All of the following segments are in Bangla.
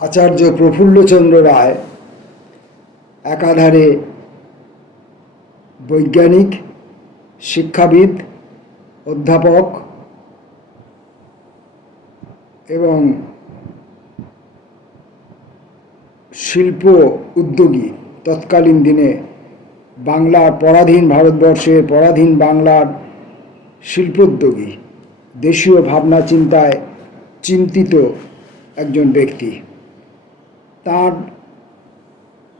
আচার্য প্রফুল্লচন্দ্র রায় একাধারে বৈজ্ঞানিক, শিক্ষাবিদ, অধ্যাপক এবং শিল্প উদ্যোগী। তৎকালীন দিনে বাংলার পরাধীন ভারতবর্ষের পরাধীন বাংলার শিল্পোদ্যোগী, দেশীয় ভাবনা চিন্তায় চিন্তিত একজন ব্যক্তি। তার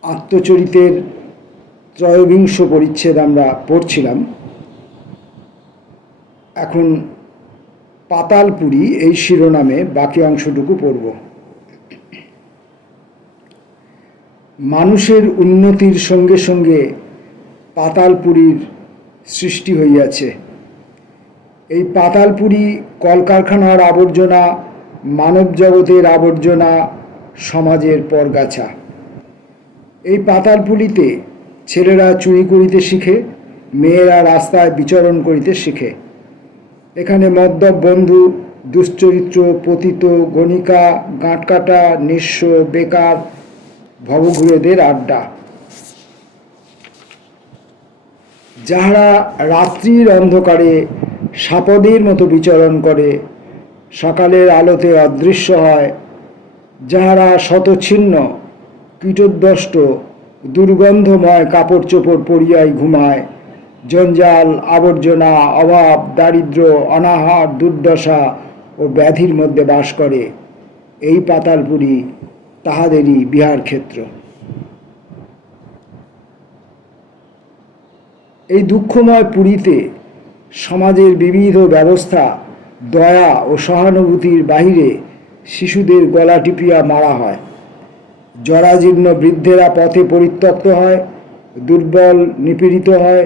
আত্মচরিতের ত্রয়োবিংশ পরিচ্ছেদ আমরা পড়ছিলাম। এখন পাতালপুরী এই শিরোনামে বাকি অংশটুকু পড়ব। মানুষের উন্নতির সঙ্গে সঙ্গে পাতালপুরীর সৃষ্টি হইয়াছে। এই পাতালপুরী কলকারখানার আবর্জনা, মানব জগতের আবর্জনা, সমাজের পরগাছা। এই পাতালপুরীতে ছেলেরা চুরি করিতে শিখে, মেয়েরা রাস্তায় বিচরণ করিতে শিখে। এখানে মদ্যপ বন্ধু, দুশ্চরিত্র, পতিত, গণিকা, গাঁটকাটা, নিঃস্ব, বেকার, ভবঘুরেদের আড্ডা। যাহারা রাত্রির অন্ধকারে সাপদের মতো বিচরণ করে, সকালের আলোতে অদৃশ্য হয়, যাহারা শতচ্ছিন্ন, কীটোদ্দষ্ট, দুর্গন্ধময় কাপড় চোপড় পরিয়াই ঘুমায়, জঞ্জাল, আবর্জনা, অভাব, দারিদ্র্য, অনাহার, দুর্দশা ও ব্যাধির মধ্যে বাস করে, এই পাতালপুরী তাহাদেরই বিহার ক্ষেত্র। এই দুঃখময় পুরীতে সমাজের বিবিধ ব্যবস্থা, দয়া ও সহানুভূতির বাহিরে শিশুদের গলা টিপিয়া মারা হয়। জরাজীর্ণ বৃদ্ধেরা পথে পরিত্যক্ত হয়, দুর্বল নিপীড়িত হয়,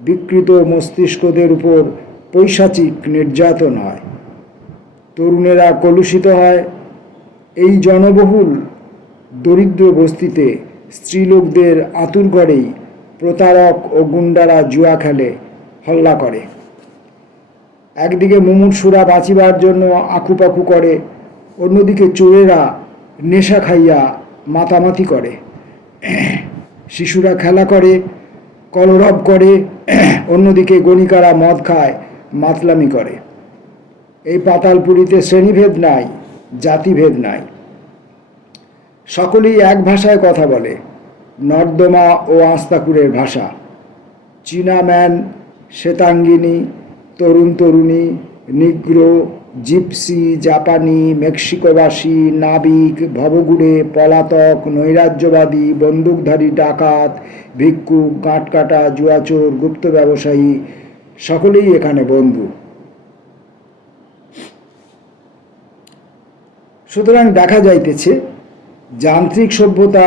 বিকৃত মস্তিষ্কদের উপর পৈশাচিক নির্যাতন হয়, তরুণেরা কলুষিত হয়। এই জনবহুল দরিদ্র বস্তিতে স্ত্রীলোকদের আঁতুর ঘরেই প্রতারক ও গুন্ডারা জুয়া খেলে, হল্লা করে। একদিকে মুমূর্ষুরা বাঁচিবার জন্য আঁকুপাকু করে, অন্যদিকে চোরেরা নেশা খাইয়া মাতামাতি করে। শিশুরা খেলা করে, কলরব করে, অন্যদিকে গণিকারা মদ খায়, মাতলামি করে। এই পাতালপুরীতে শ্রেণীভেদ নাই, জাতিভেদ নাই। সকলেই এক ভাষায় কথা বলে, নর্দমা ও আস্তাকুরের ভাষা। চীনা ম্যান, শ্বেতাঙ্গিনী, তরুণ তরুণী, নিগ্রো, জিপসি, জাপানি, মেক্সিকোবাসী, নাবিক, ভবঘুরে, পলাতক, নৈরাজ্যবাদী, বন্দুকধারী, ডাকাত, ভিক্ষুক, গাঁটকাটা, জুয়াচোর, গুপ্ত ব্যবসায়ী, সকলেই এখানে বন্ধু। সুতরাং দেখা যাইতেছে যান্ত্রিক সভ্যতা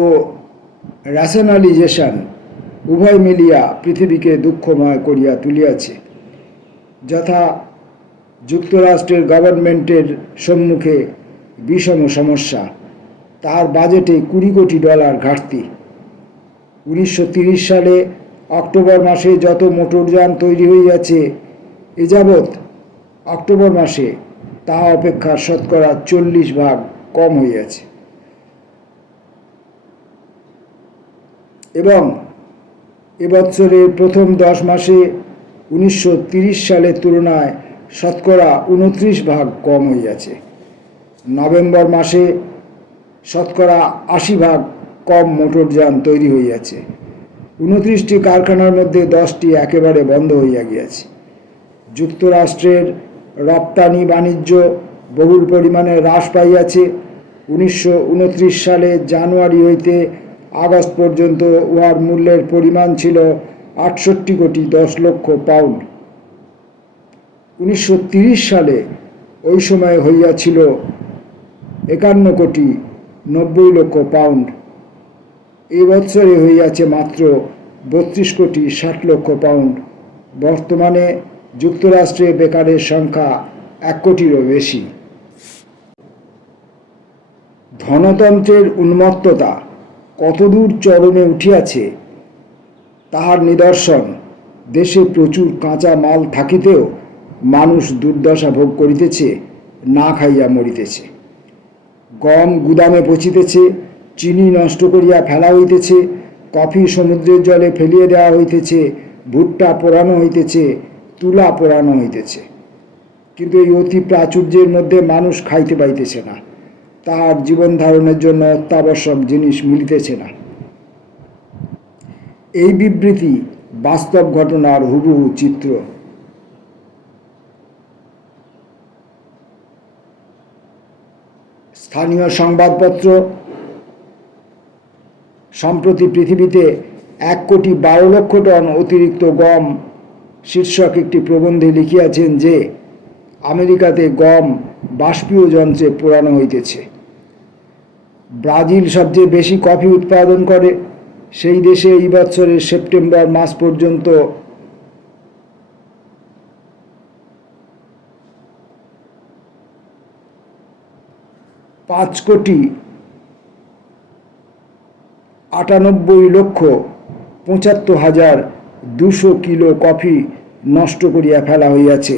ও র্যাশনালাইজেশন উভয় মিলিয়া পৃথিবীকে দুঃখময় করিয়া তুলিয়াছে। যথা যুক্তরাষ্ট্রের গভর্নমেন্টের সম্মুখে বিষম সমস্যা, তার বাজেটে $20 কোটি ঘাটতি। 1930 সালে অক্টোবর মাসে যত মোটরযান তৈরি হইয়াছে, এ যাবৎ অক্টোবর মাসে তা অপেক্ষা শতকরা 40% কম হইয়াছে। এবং এবছরের প্রথম 10 মাসে 1930 সালের তুলনায় শতকরা 29% কম হইয়াছে। নভেম্বর মাসে শতকরা 80% কম মোটরযান তৈরি হইয়াছে। 29টি কারখানার মধ্যে 10টি একেবারে বন্ধ হইয়া গিয়াছে। যুক্তরাষ্ট্রের রপ্তানি বাণিজ্য বহুল পরিমাণে হ্রাস পাইয়াছে। 1929 সালে জানুয়ারি হইতে আগস্ট পর্যন্ত উহার মূল্যের পরিমাণ ছিল 68 কোটি 10 লক্ষ পাউন্ড। 1930 সালে ওই সময় হইয়াছিল 51 কোটি 90 লক্ষ পাউন্ড। এই বছরে হইয়াছে মাত্র 32 কোটি 60 লক্ষ পাউন্ড। বর্তমানে যুক্তরাষ্ট্রে বেকারের সংখ্যা 1 কোটিরও বেশি। ধনতন্ত্রের উন্মত্ততা কতদূর চরমে উঠিয়াছে তাহার নিদর্শন দেশে প্রচুর কাঁচা মাল থাকিতেও মানুষ দুর্দশা ভোগ করিতেছে, না খাইয়া মরিতেছে। গম গুদামে পচিতেছে, চিনি নষ্ট করিয়া ফেলা হইতেছে, কফি সমুদ্রের জলে ফেলিয়ে দেওয়া হইতেছে, ভুট্টা পোড়ানো হইতেছে, তুলা পোড়ানো হইতেছে। কিন্তু এই অতি প্রাচুর্যের মধ্যে মানুষ খাইতে পাইতেছে না, তাহার জীবন ধারণের জন্য অত্যাবশ্যক জিনিস মিলিতেছে না। এই বিবৃতি বাস্তব ঘটনার হুবহু চিত্র। স্থানীয় সংবাদপত্র সম্প্রতি পৃথিবীতে 1,12,00,000 টন অতিরিক্ত গম শীর্ষক একটি প্রবন্ধে লিখিয়াছেন যে আমেরিকাতে গম বাষ্পীয় যন্ত্রে পোড়ানো হইতেছে। ব্রাজিল সবচেয়ে বেশি কফি উৎপাদন করে। সেই দেশে এই বছরের সেপ্টেম্বর মাস পর্যন্ত 5,98,75,200 কিলো কফি নষ্ট করিয়া ফেলা হইয়াছে।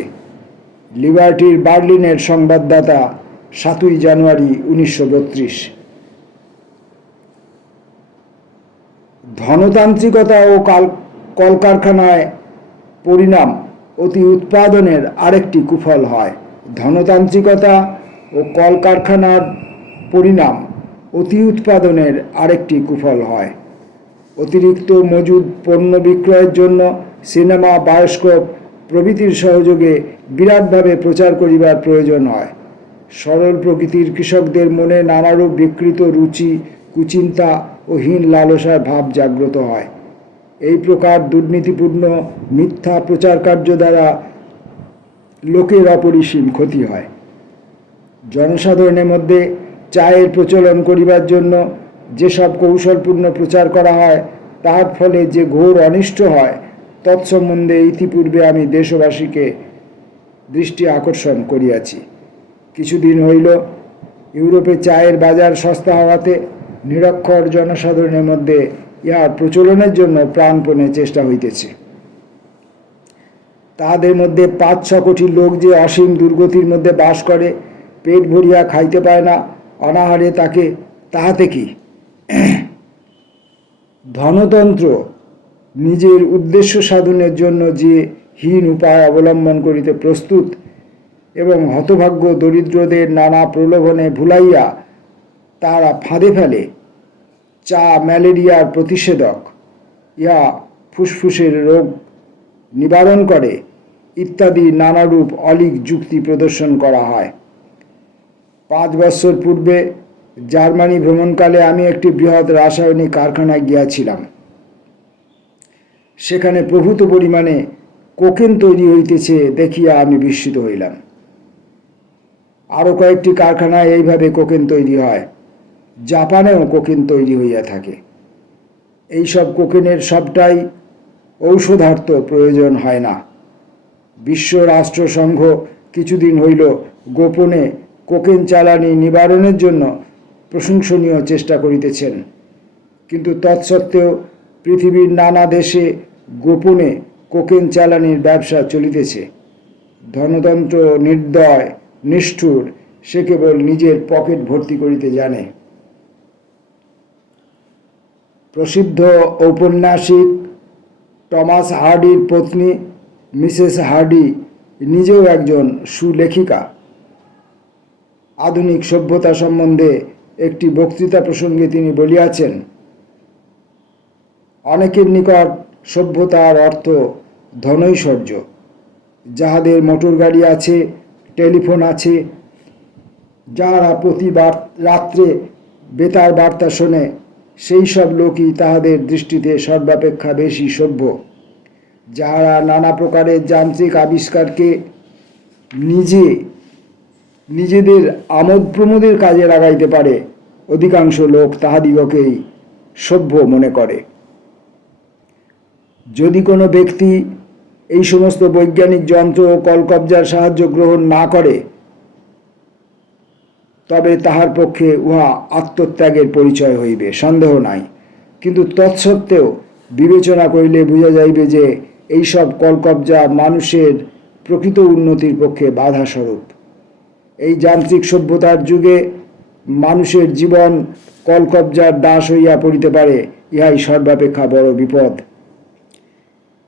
লিবার্টির বার্লিনের সংবাদদাতা 7 জানুয়ারি 1932। ধনতান্ত্রিকতা ও কলকারখানায় পরিণাম অতি উৎপাদনের আরেকটি কুফল হয়। ধনতান্ত্রিকতা ও কলকারখানার পরিণাম অতি উৎপাদনের আরেকটি কুফল হয়। অতিরিক্ত মজুদ পণ্য বিক্রয়ের জন্য সিনেমা, বায়োস্কোপ প্রভৃতির সহযোগে বিরাটভাবে প্রচার করিবার প্রয়োজন হয়। সরল প্রকৃতির কৃষকদের মনে নানারূপ বিকৃত রুচি, কুচিন্তা ও হীন লালসার ভাব জাগ্রত হয়। এই প্রকার দুর্নীতিপূর্ণ মিথ্যা প্রচার কার্য দ্বারা লোকের অপরিসীম ক্ষতি হয়। জনসাধারণের মধ্যে চায়ের প্রচলন করিবার জন্য যেসব কৌশলপূর্ণ প্রচার করা হয়, তাহার ফলে যে ঘোর অনিষ্ট হয়, তৎসম্বন্ধে ইতিপূর্বে আমি দেশবাসীকে দৃষ্টি আকর্ষণ করিয়াছি। কিছুদিন হইল ইউরোপে চায়ের বাজার সস্তা হওয়াতে নিরক্ষর জনসাধারণের মধ্যে ইহার প্রচলনের জন্য প্রাণপণে চেষ্টা হইতেছে। তাহাদের মধ্যে 5-6 কোটি লোক যে অসীম দুর্গতির মধ্যে বাস করে, পেট ভরিয়া খাইতে পায় না, অনাহারে তাহাতে কি? ধনতন্ত্র নিজের উদ্দেশ্য সাধনের জন্য যে হীন উপায় অবলম্বন করিতে প্রস্তুত এবং হতভাগ্য দরিদ্রদের নানা প্রলোভনে ভুলাইয়া তারা ফাঁদে ফেলে, চা ম্যালেরিয়ার প্রতিষেধক, ইহা ফুসফুসের রোগ নিবারণ করে ইত্যাদি নানারূপ অলীক যুক্তি প্রদর্শন করা হয়। 5 বছর পূর্বে জার্মানি ভ্রমণকালে আমি একটি বৃহৎ রাসায়নিক কারখানায় গিয়াছিলাম। সেখানে প্রভূত পরিমাণে কোকেন তৈরি হইতেছে দেখিয়া আমি বিস্মিত হইলাম। আরও কয়েকটি কারখানায় এইভাবে কোকেন তৈরি হয়। জাপানেও কোকেন তৈরি হইয়া থাকে। এইসব কোকেনের সবটাই ঔষধার্থ, প্রয়োজন হয় না। বিশ্ব রাষ্ট্রসংঘ কিছুদিন হইল গোপনে কোকেন চালানি নিবারণের জন্য প্রশংসনীয় চেষ্টা করিতেছেন, কিন্তু তৎসত্ত্বেও পৃথিবীর নানা দেশে গোপনে কোকেন চালানির ব্যবসা চলিতেছে। ধনতন্ত্র নির্দয়, নিষ্ঠুর, সে কেবল নিজের পকেট ভর্তি করিতে জানে। প্রসিদ্ধ ঔপন্যাসিক টমাস হার্ডির পত্নী মিসেস হার্ডি নিজেও একজন সুলেখিকা। আধুনিক সভ্যতা সম্বন্ধে একটি বক্তৃতা প্রসঙ্গে তিনি বলিয়াছেন, অনেকের নিকট সভ্যতার অর্থ ধনৈশ্বর্য। যাহাদের মোটর গাড়ি আছে, টেলিফোন আছে, যাহারা প্রতি রাত্রে বেতার বার্তা শোনে, সেই সব লোকই তাহাদের দৃষ্টিতে সর্বাপেক্ষা বেশি সভ্য। যাহারা নানা প্রকারের যান্ত্রিক আবিষ্কারকে নিজেদের আমোদ প্রমোদের কাজে লাগাইতে পারে, অধিকাংশ লোক তাহাদিগকেই সভ্য মনে করে। যদি কোনো ব্যক্তি এই সমস্ত বৈজ্ঞানিক যন্ত্র ও কলকবজার সাহায্য গ্রহণ না করে, তবে তাহার পক্ষে উহা আত্মত্যাগের পরিচয় হইবে, সন্দেহ নাই। কিন্তু তৎসত্ত্বেও বিবেচনা করিলে বুঝা যাইবে যে এইসব কলকবজা মানুষের প্রকৃত উন্নতির পক্ষে বাধাস্বরূপ। এই যান্ত্রিক সভ্যতার যুগে মানুষের জীবন কলকবজার দাস হইয়া পড়িতে পারে, ইহাই সর্বাপেক্ষা বড় বিপদ।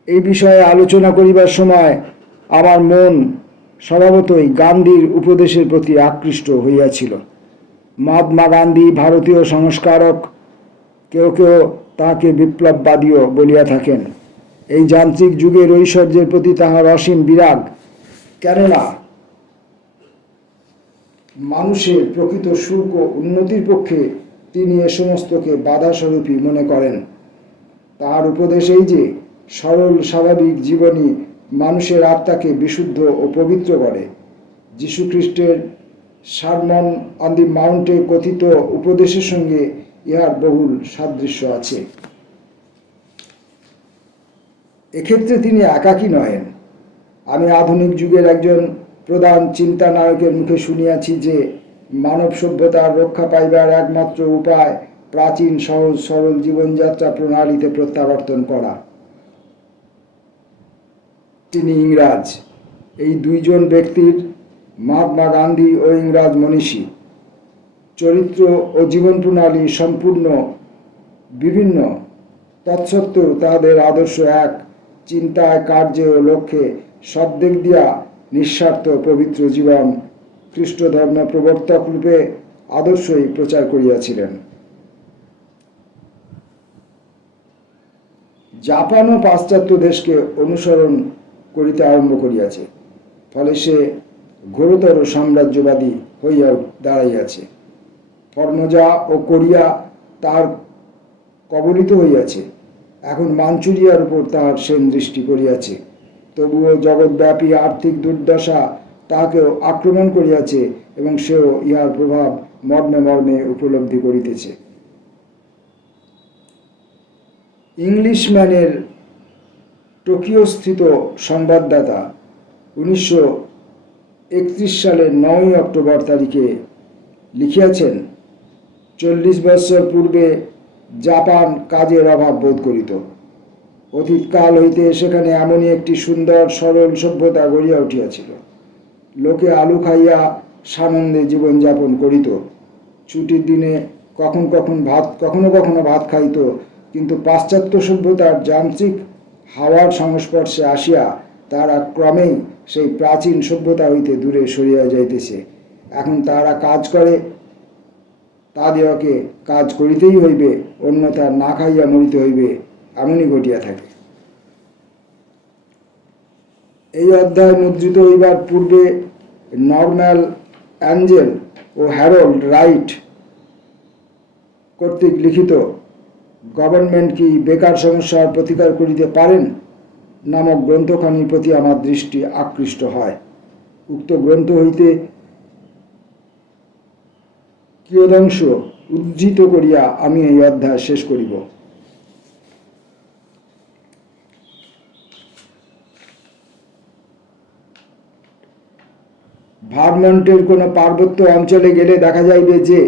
এই বিষয়ে আলোচনা করিবার সময় আমার মন স্বভাবতই গান্ধীর উপদেশের প্রতি আকৃষ্ট হইয়াছিল। মহাত্মা গান্ধী ভারতীয় সংস্কারক, কেউ কেউ তাহাকে বিপ্লববাদীও বলিয়া থাকেন। এই যান্ত্রিক যুগের ঐশ্বর্যের প্রতি তাহার অসীম বিরাগ, কেননা মানুষের প্রকৃত সুখ ও উন্নতির পক্ষে তিনি এ সমস্তকে বাধাস্বরূপই মনে করেন। তাহার উপদেশ এই যে, সরল স্বাভাবিক জীবনই মানুষের আত্মাকে বিশুদ্ধ ও পবিত্র করে। যীশুখ্রিস্টের সারমন অন দি মাউন্টে কথিত উপদেশের সঙ্গে ইহার বহুল সাদৃশ্য আছে। এক্ষেত্রে তিনি একাকী নহেন। আমি আধুনিক যুগের একজন প্রধান চিন্তা নায়কের মুখে শুনিয়াছি যে, মানব সভ্যতার রক্ষা পাইবার একমাত্র উপায় প্রাচীন সহজ সরল জীবনযাত্রা প্রণালীতে প্রত্যাবর্তন করা। তিনি ইংরাজ। এই দুইজন ব্যক্তির, মহাত্মা গান্ধী ও ইংরাজ মনীষী, চরিত্র ও জীবন প্রণালী সম্পূর্ণ বিভিন্ন, তৎসত্ত্বেও তাহাদের আদর্শ এক। চিন্তায়, কার্যে ও লক্ষ্যে সব দিক দিয়া নিঃস্বার্থ পবিত্র জীবন খ্রিস্ট ধর্ম প্রবর্তক রূপে আদর্শই প্রচার করিয়াছিলেন। জাপানও পাশ্চাত্য দেশকে অনুসরণ করিতে আরম্ভ করিয়াছে, ফলে সে ঘোরতর সাম্রাজ্যবাদী হইয়া দাঁড়াইয়াছে। ফর্মোজা ও কোরিয়া তার কবলিত হইয়াছে। এখন মাঞ্চুরিয়ার উপর তাহার সেন দৃষ্টি করিয়াছে। তবুও জগৎব্যাপী আর্থিক দুর্দশা তাহাকেও আক্রমণ করিয়াছে এবং সেও ইহার প্রভাব মর্মে মর্মে উপলব্ধি করিতেছে। ইংলিশম্যানের টোকিওস্থিত সংবাদদাতা 1931 সালের 9 অক্টোবর তারিখে লিখিয়াছেন, 40 বৎসর পূর্বে জাপান কাজের অভাব বোধ করিত। অতীতকাল হইতে সেখানে এমনই একটি সুন্দর সরল সভ্যতা গড়িয়া উঠিয়াছিল। লোকে আলু খাইয়া সানন্দে জীবনযাপন করিত। ছুটির দিনে কখনো কখনো ভাত খাইত। কিন্তু পাশ্চাত্য সভ্যতার যান্ত্রিক হাওয়ার সংস্পর্শে আসিয়া তারা ক্রমেই সেই প্রাচীন সভ্যতা হইতে দূরে সরিয়া যাইতেছে। এখন তারা কাজ করে, তাদেরকে কাজ করিতেই হইবে, অন্যথা না খাইয়া মরিতে হইবে, এমনই ঘটিয়া থাকে। এই অধ্যায় মুদ্রিত হইবার পূর্বে নরম্যান অ্যাঞ্জেল ও হ্যারল্ড রাইট কর্তৃক লিখিত গভর্নমেন্ট কি বেকার সমস্যার প্রতিকার করিতে পারেন নামক গ্রন্থখানির প্রতি আমার দৃষ্টি আকৃষ্ট হয়। উক্ত গ্রন্থ হইতে কিয়দংশ উদ্ধৃত করিয়া আমি এই অধ্যায় শেষ করিব। ভারমন্টের কোনো পার্বত্য অঞ্চলে গেলে দেখা যাইবে যে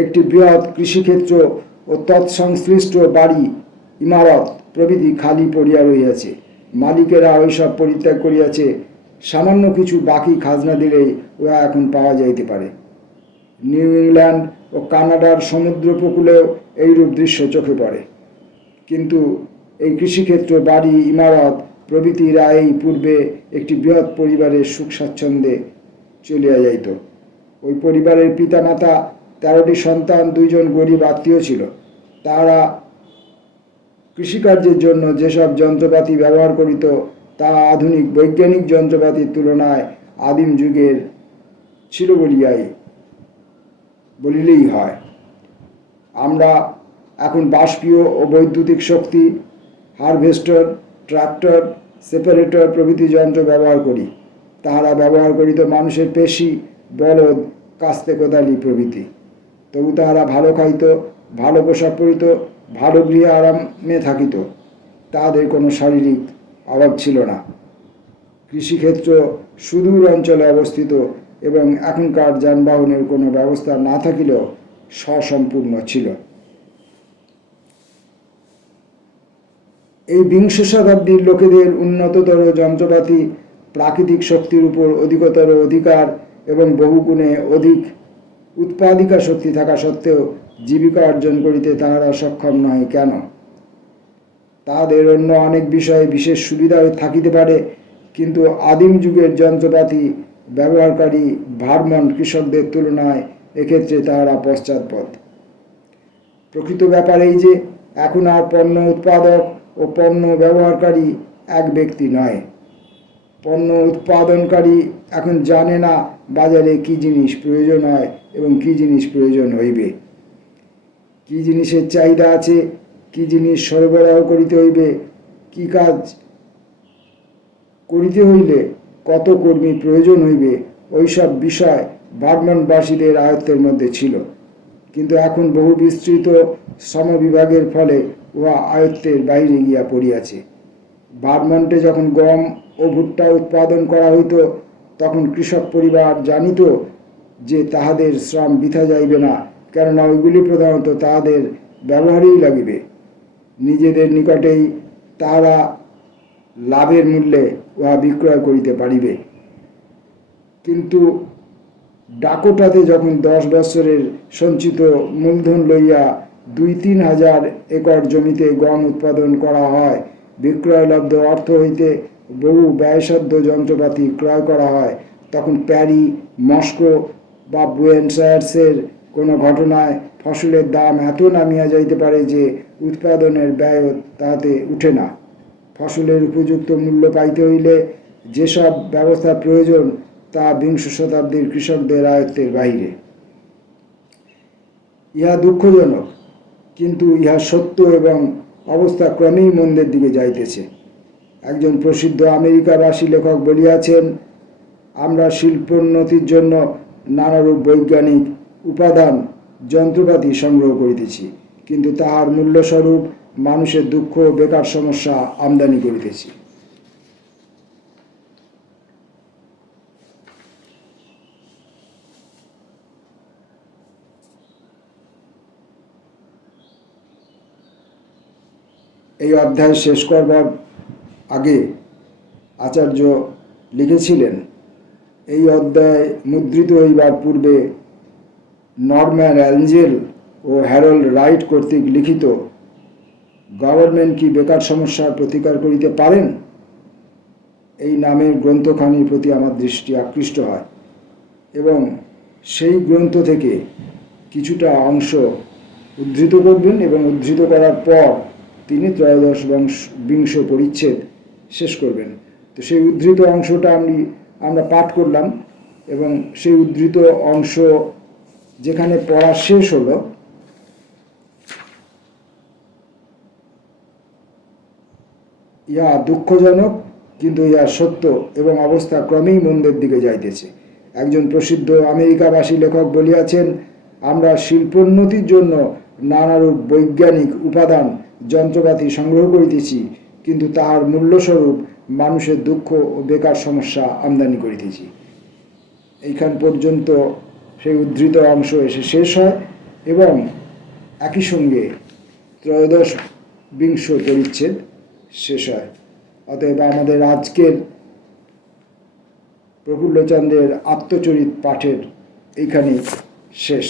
একটি বৃহৎ কৃষিক্ষেত্র ও তৎসংশ্লিষ্ট বাড়ি, ইমারত প্রভৃতি খালি পড়িয়া রহিয়াছে। মালিকেরা ওইসব পরিত্যাগ করিয়াছে। সামান্য কিছু বাকি খাজনা দিলেই উহা এখন পাওয়া যাইতে পারে। নিউ ইংল্যান্ড ও কানাডার সমুদ্র উপকূলেও এইরূপ দৃশ্য চোখে পড়ে। কিন্তু এই কৃষিক্ষেত্র, বাড়ি, ইমারত প্রভৃতিরা এই পূর্বে একটি বৃহৎ পরিবারের সুখ স্বাচ্ছন্দ্যে চলিয়া যাইত। ওই পরিবারের পিতামাতা, 13টি সন্তান, 2 জন গরিব আত্মীয় ছিল। তারা কৃষিকার্যের জন্য যেসব যন্ত্রপাতি ব্যবহার করিত তা আধুনিক বৈজ্ঞানিক যন্ত্রপাতির তুলনায় আদিম যুগের ছিল বলিলেই হয়। আমরা এখন বাষ্পীয় ও বৈদ্যুতিক শক্তি, হারভেস্টার, ট্রাক্টর, সেপারেটর প্রভৃতি যন্ত্র ব্যবহার করি। তাহারা ব্যবহার করিত মানুষের পেশি, বলদ, কাস্তে কোদালি প্রভৃতি। তবু তাহারা ভালো খাইত, ভালো পোশাক পরিত, ভালো গৃহে আরামে থাকিত। তাহাদের কোনো শারীরিক অভাব ছিল না। কৃষিক্ষেত্র সুদূর অঞ্চলে অবস্থিত এবং এখনকার যানবাহনের কোনো ব্যবস্থা না থাকিলেও স্বসম্পূর্ণ ছিল। এই বিংশ শতাব্দীর লোকেদের উন্নততর যন্ত্রপাতি, প্রাকৃতিক শক্তির উপর অধিকতর অধিকার এবং বহুগুণে অধিক উৎপাদিকা শক্তি থাকা সত্ত্বেও জীবিকা অর্জন করিতে তাহারা সক্ষম নয় কেন? তাহাদের অন্য অনেক বিষয়ে বিশেষ সুবিধা থাকিতে পারে, কিন্তু আদিম যুগের যন্ত্রপাতি ব্যবহারকারী ভার্মন্ট কৃষকদের তুলনায় এক্ষেত্রে তাহারা পশ্চাৎপদ। প্রকৃত ব্যাপার এই যে এখন আর পণ্য উৎপাদক ও পণ্য ব্যবহারকারী এক ব্যক্তি নয়। পণ্য উৎপাদনকারী এখন জানে না বাজারে কি জিনিস প্রয়োজন হয় এবং কি জিনিস প্রয়োজন হইবে, কি জিনিসের চাহিদা আছে, কি জিনিস সরবরাহ করিতে হইবে, কি কাজ করিতে হইলে কত কর্মী প্রয়োজন হইবে, ওইসব বিষয় ভার্মন্টবাসীদের আয়ত্তের মধ্যে ছিল। কিন্তু এখন বহু বিস্তৃত শ্রমবিভাগের ফলে উহা আয়ত্তের বাইরে গিয়া পড়িয়াছে। ভার্মন্টে যখন গম ও ভুট্টা উৎপাদন করা হইত, তখন কৃষক পরিবার জানিত যে তাহাদের শ্রম বৃথা যাইবে না, কেননা ওইগুলি প্রধানত তাহাদের ব্যবহারেই লাগিবে। নিজেদের নিকটেই তাহারা লাভের মূল্যে উহা বিক্রয় করিতে পারিবে। কিন্তু ডাকোটাতে যখন 10 বৎসরের সঞ্চিত মূলধন লইয়া 2-3 হাজার একর জমিতে গম উৎপাদন করা হয়, বিক্রয়লব্ধ অর্থ হইতে বহু ব্যয়সাধ্য যন্ত্রপাতি ক্রয় করা হয়, তখন প্যারি, মস্কো বা বুয়েনস আয়ার্সের কোনো ঘটনায় ফসলের দাম এত নামিয়া যাইতে পারে যে উৎপাদনের ব্যয় তাহাতে উঠে না। ফসলের উপযুক্ত মূল্য পাইতে হইলে যেসব ব্যবস্থার প্রয়োজন তা বিংশ শতাব্দীর কৃষকদের আয়ত্তের বাহিরে। ইহা দুঃখজনক, কিন্তু ইহা সত্য এবং অবস্থা ক্রমেই মন্দের দিকে যাইতেছে। একজন প্রসিদ্ধ আমেরিকাবাসী লেখক বলিয়াছেন, আমরা শিল্পোন্নতির জন্য নানারূপ বৈজ্ঞানিক উপাদান যন্ত্রপাতি সংগ্রহ করিতেছি, কিন্তু তাহার মূল্যস্বরূপ মানুষের দুঃখ ও বেকার সমস্যা আমদানি করিতেছি। এই অধ্যায় শেষ করবার আগে আচার্য লিখেছিলেন, এই অধ্যায় মুদ্রিত হইবার পূর্বে নরম্যান অ্যাঞ্জেল ও হ্যারল্ড রাইট কর্তৃক লিখিত গভর্নমেন্ট কি বেকার সমস্যার প্রতিকার করিতে পারেন এই নামের গ্রন্থখানির প্রতি আমার দৃষ্টি আকৃষ্ট হয়, এবং সেই গ্রন্থ থেকে কিছুটা অংশ উদ্ধৃত করবেন, এবং উদ্ধৃত করার পর তিনি 13-বিংশ পরিচ্ছেদ শেষ করবেন। তো সেই উদ্ধৃত অংশটা আমরা পাঠ করলাম, এবং সেই উদ্ধৃত অংশ যেখানে পড়া শেষ হলো, ইহা দুঃখজনক, কিন্তু ইহা সত্য এবং অবস্থা ক্রমেই মন্দের দিকে যাইতেছে। একজন প্রসিদ্ধ আমেরিকাবাসী লেখক বলিয়াছেন, আমরা শিল্পোন্নতির জন্য নানারূপ বৈজ্ঞানিক উপাদান যন্ত্রপাতি সংগ্রহ করিতেছি, কিন্তু তাহার মূল্যস্বরূপ মানুষের দুঃখ ও বেকার সমস্যা আমদানি করিতেছি। এইখান পর্যন্ত সেই উদ্ধৃত অংশ এসে শেষ হয়, এবং একই সঙ্গে 13-বিংশ পরিচ্ছেদ শেষ হয়। অতএব আমাদের আজকের প্রফুল্লচন্দ্রের আত্মচরিত পাঠের এইখানেই শেষ।